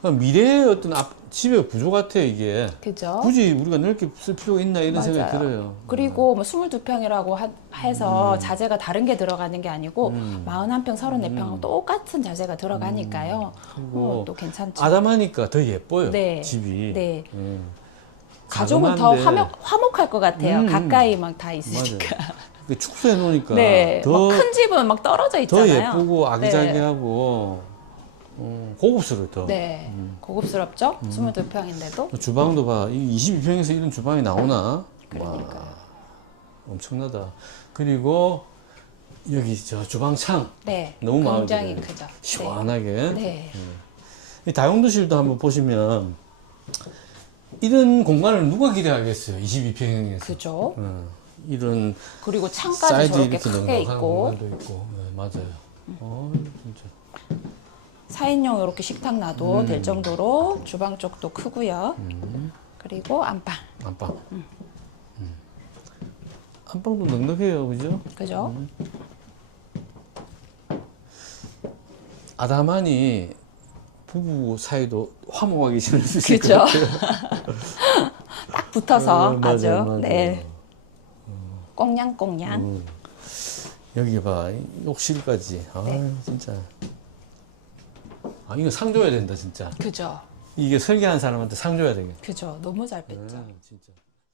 그러니까 미래의 어떤 앞, 집의 구조 같아요 이게. 그죠? 굳이 우리가 넓게 쓸 필요가 있나 이런 생각이 맞아요. 들어요. 그리고 뭐 22평이라고 해서 음. 자재가 다른 게 들어가는 게 아니고 41평, 34평 똑같은 자재가 들어가니까요. 음. 어, 또 괜찮죠. 아담하니까 더 예뻐요. 네. 집이. 네. 음. 가족은 더 화목, 화목할 것 같아요. 음. 가까이 막 다 있으니까. 그 축소해 놓으니까 네. 더, 뭐큰 집은 막 떨어져 더 있잖아요. 예쁘고 네. 아기자기하고 어, 고급스러워 더. 네. 고급스럽죠? 음. 22평인데도. 주방도 봐. 이 22평에서 이런 주방이 나오나? 그러니까요. 와, 엄청나다. 그리고 여기 저 주방창 네. 너무 마음에 굉장히 들어요. 크죠. 시원하게. 네. 네. 이 다용도실도 한번 보시면 이런 공간을 누가 기대하겠어요? 22평에서. 그죠? 이런 그리고 창까지 저렇게 이렇게 크게 넉넉한 있고 공간도 있고. 네, 맞아요. 어, 진짜. 4인용 이렇게 식탁 음. 놔도 될 정도로 주방 쪽도 크고요. 그리고 안방. 안방. 음. 안방도 넉넉해요, 그죠? 그죠? 음. 아담하니 부부 사이도 화목하게 지낼 수 있을 그죠? 것 같아요. 딱 붙어서 어, 맞아요, 아주 맞아요. 네. 꽁냥꽁냥. 음. 여기 봐, 이 욕실까지. 아, 네. 진짜. 아, 이거 상 줘야 된다, 진짜. 그죠? 이게 설계한 사람한테 상 줘야 되겠다. 그죠? 너무 잘 뺐죠. 음, 진짜.